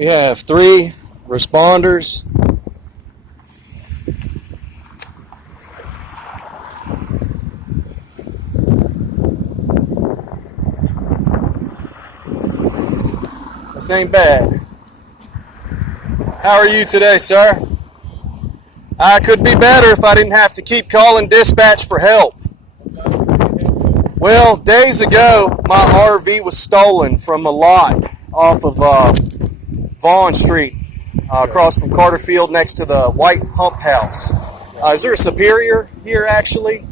We have 3 responders. This ain't bad. How are you today, sir? I could be better if I didn't have to keep calling dispatch for help. Well, days ago, my RV was stolen from a lot off of Vaughn Street, across from Carter Field, next to the white pump house. Is there a Superior here, actually?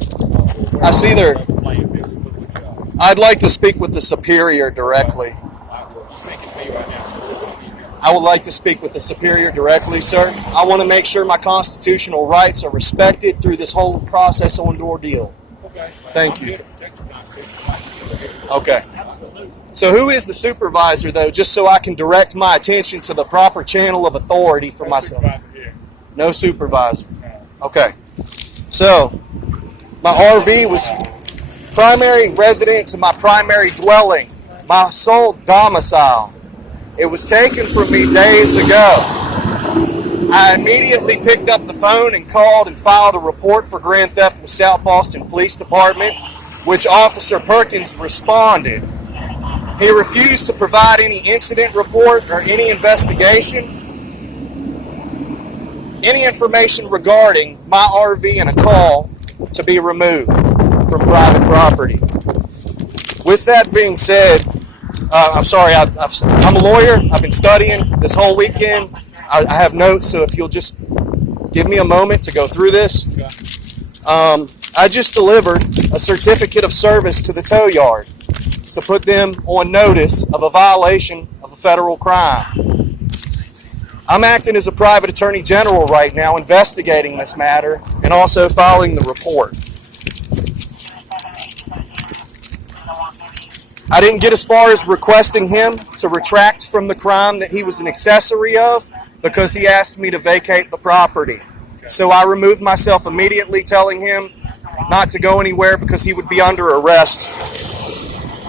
I see there. I'd like to speak with the Superior directly. I would like to speak with the Superior directly, sir. I want to make sure my constitutional rights are respected through this whole process on ordeal. Okay. Thank you. Okay. So who is the supervisor, though, just so I can direct my attention to the proper channel of authority for myself? No supervisor. Okay. So my RV was primary residence and my primary dwelling, my sole domicile. It was taken from me days ago. I immediately picked up the phone and called and filed a report for grand theft with South Boston Police Department, which Officer Perkins responded. He refused to provide any incident report or any investigation, any information regarding my RV and a call to be removed from private property. With that being said, I'm sorry, I'm a lawyer. I've been studying this whole weekend. I have notes, so if you'll just give me a moment to go through this. I just delivered a certificate of service to the tow yard to put them on notice of a violation of a federal crime. I'm acting as a private attorney general right now, investigating this matter and also filing the report. I didn't get as far as requesting him to retract from the crime that he was an accessory of because he asked me to vacate the property. So I removed myself immediately, telling him not to go anywhere because he would be under arrest.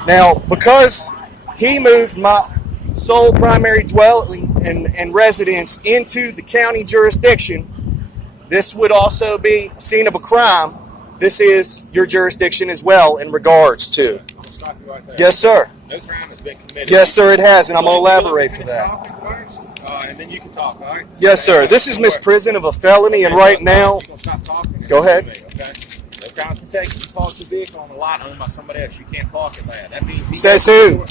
Now, because he moved my sole primary dwelling and residence into the county jurisdiction, this would also be a scene of a crime. This is your jurisdiction as well in regards to. Yes, sir. No crime has been committed. Yes, sir, it has, and I'm going to elaborate for that. And then you can talk, all right? Yes, sir. This is misprision of a felony, and right now... Go ahead. No crime has been taken. You parked your vehicle on a lot owned by somebody else. You can't park it there. That means... Says who?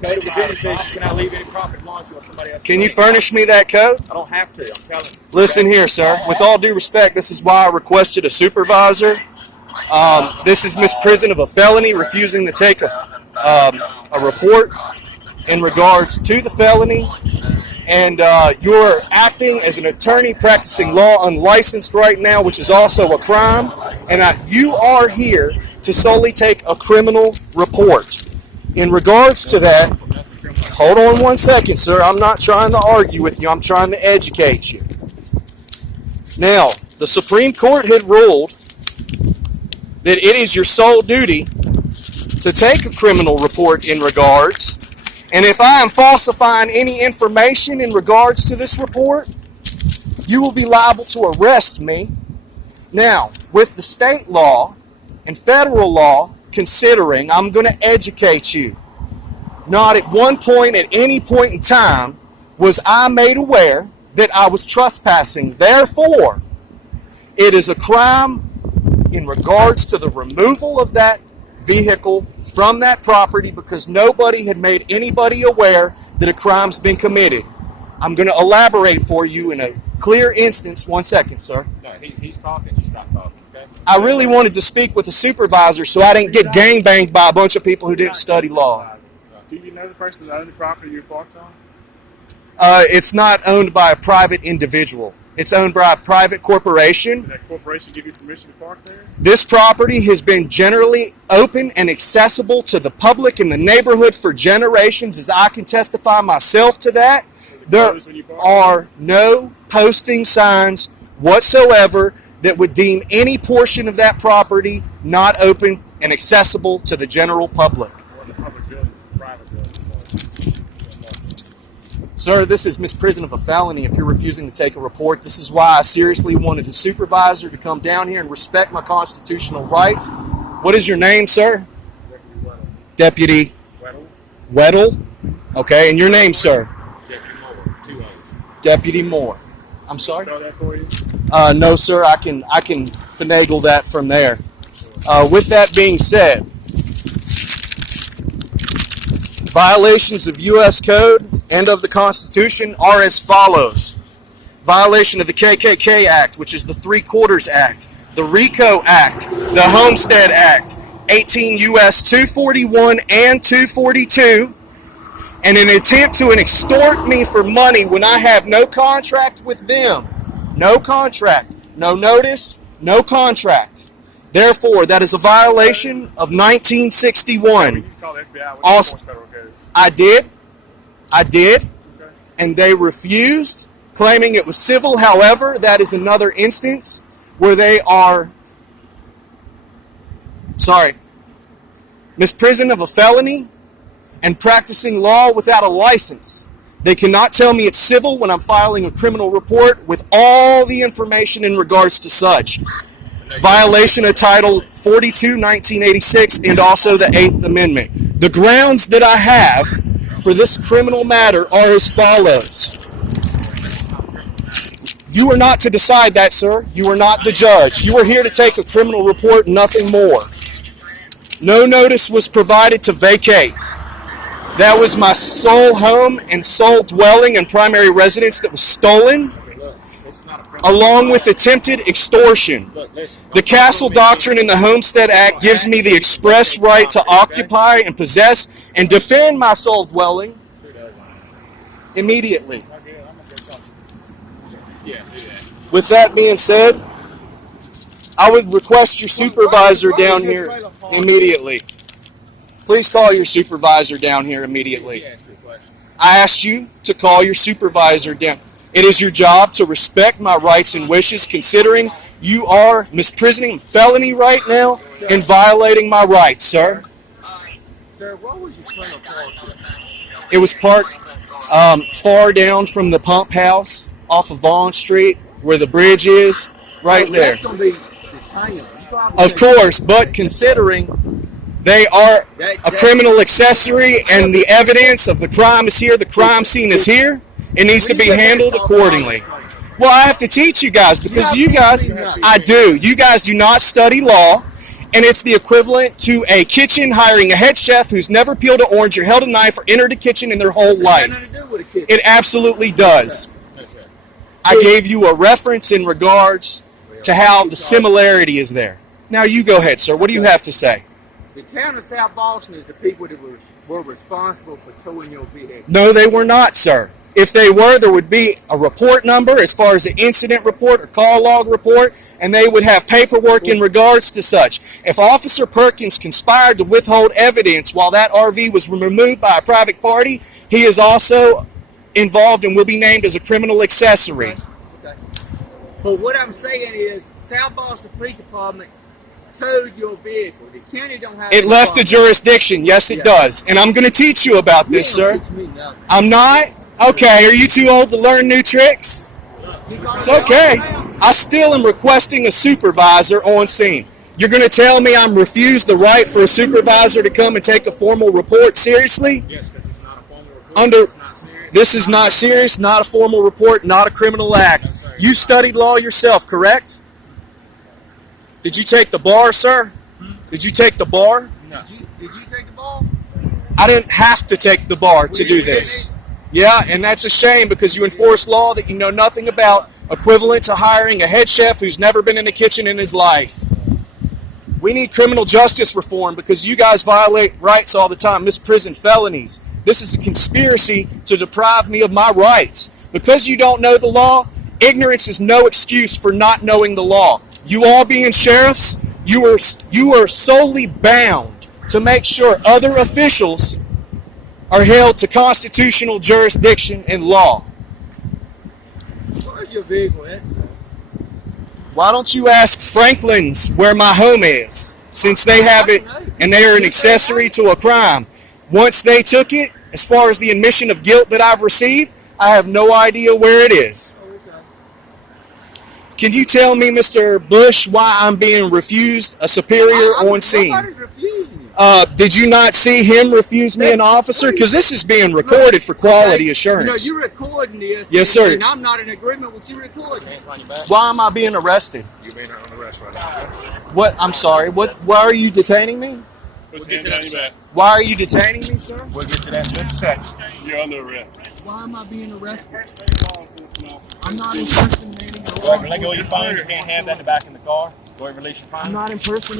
Code of Virginia says you cannot leave any property belonging to somebody else. Can you furnish me that code? I don't have to. I'm telling you. Listen here, sir. With all due respect, this is why I requested a supervisor. This is misprision of a felony, refusing to take a report in regards to the felony, and you're acting as an attorney practicing law unlicensed right now, which is also a crime, and you are here to solely take a criminal report. In regards to that, hold on one second, sir. I'm not trying to argue with you. I'm trying to educate you. Now, the Supreme Court had ruled that it is your sole duty to take a criminal report in regards, and if I am falsifying any information in regards to this report, you will be liable to arrest me. Now, with the state law and federal law considering, I'm going to educate you. Not at one point, at any point in time, was I made aware that I was trespassing. Therefore, it is a crime in regards to the removal of that vehicle from that property because nobody had made anybody aware that a crime's been committed. I'm going to elaborate for you in a clear instance. 1 second, sir. No, he's talking. You stop talking, okay? I really wanted to speak with the supervisor so I didn't get gangbanged by a bunch of people who didn't study law. Do you know the person that owned the property you parked on? It's not owned by a private individual. It's owned by a private corporation. Did that corporation give you permission to park there? This property has been generally open and accessible to the public in the neighborhood for generations, as I can testify myself to that. There are no posting signs whatsoever that would deem any portion of that property not open and accessible to the general public. Or the public building, private building. Sir, this is misprison of a felony if you're refusing to take a report. This is why I seriously wanted the supervisor to come down here and respect my constitutional rights. What is your name, sir? Deputy Weddle. Okay, and your name, sir? Deputy Moore, 2 O's. Deputy Moore. I'm sorry? Spell that for you. No, sir. I can finagle that from there. With that being said, violations of U.S. Code and of the Constitution are as follows. Violation of the KKK Act, which is the 3 Quarters Act, the RICO Act, the Homestead Act, 18 U.S. 241 and 242, and an attempt to extort me for money when I have no contract with them. No contract, no notice, no contract. Therefore, that is a violation of 1961. You can call the FBI. Also, Federal code. I did, Okay. and they refused, claiming it was civil. However, that is another instance where they are, misprison of a felony and practicing law without a license. They cannot tell me it's civil when I'm filing a criminal report with all the information in regards to such. Violation of Title 42, 1986, and also the 8th Amendment. The grounds that I have for this criminal matter are as follows. You are not to decide that, sir. You are not the judge. You are here to take a criminal report, nothing more. No notice was provided to vacate. That was my sole home and sole dwelling and primary residence that was stolen, along with attempted extortion. The Castle Doctrine in the Homestead Act gives me the express right to occupy and possess and defend my sole dwelling immediately. With that being said, I would request your supervisor down here immediately. Please call your supervisor down here immediately. I asked you to call your supervisor down. It is your job to respect my rights and wishes, considering you are misprisoning felony right now and violating my rights, sir. Sir, what was your trailer parked? It was parked far down from the pump house off of Vaughn Street, where the bridge is, right there. That's going to be detained. Of course, but considering they are a criminal accessory and the evidence of the crime is here, the crime scene is here, it needs to be handled accordingly. Well, I have to teach you guys because you guys, I do. You guys do not study law, and it's the equivalent to a kitchen hiring a head chef who's never peeled an orange or held a knife or entered a kitchen in their whole life. It absolutely does. I gave you a reference in regards to how the similarity is there. Now you go ahead, sir. What do you have to say? The town of South Boston is the people that were responsible for towing your vehicle. No, they were not, sir. If they were, there would be a report number as far as an incident report or call log report, and they would have paperwork in regards to such. If Officer Perkins conspired to withhold evidence while that RV was removed by a private party, he is also involved and will be named as a criminal accessory. Okay. But what I'm saying is, South Boston Police Department towed your vehicle. The county don't have. It left the jurisdiction. Yes, it does. And I'm going to teach you about this, sir. I'm not? Okay, are you too old to learn new tricks? It's okay. I still am requesting a supervisor on scene. You're going to tell me I'm refused the right for a supervisor to come and take a formal report seriously? Yes, because it's not a formal report. This is not serious, not a formal report, not a criminal act. You studied law yourself, correct? Did you take the bar, sir? Did you take the bar? No. Did you take the ball? I didn't have to take the bar to do this. Yeah, and that's a shame because you enforce law that you know nothing about, equivalent to hiring a head chef who's never been in a kitchen in his life. We need criminal justice reform because you guys violate rights all the time, misprison felonies. This is a conspiracy to deprive me of my rights. Because you don't know the law, ignorance is no excuse for not knowing the law. You all being sheriffs, you are solely bound to make sure other officials are held to constitutional jurisdiction and law. Where's your vehicle at, sir? Why don't you ask Franklin's where my home is, since they have it and they are an accessory to a crime. Once they took it, as far as the admission of guilt that I've received, I have no idea where it is. Can you tell me, Mr. Bush, why I'm being refused a superior on scene? Nobody's refusing you. Did you not see him refuse me an officer? Because this is being recorded for quality assurance. You know, you're recording this. Yes, sir. And I'm not in agreement with you recording. Why am I being arrested? You're being on arrest right now. What? I'm sorry. Why are you detaining me? We'll get to that. Why are you detaining me, sir? We'll get to that in just a second. You're under arrest. Why am I being arrested? I'm not impersonating the Go law. ahead and let go of your phone. You can't have that in the back in the car. Go ahead and release your phone. I'm not impersonating.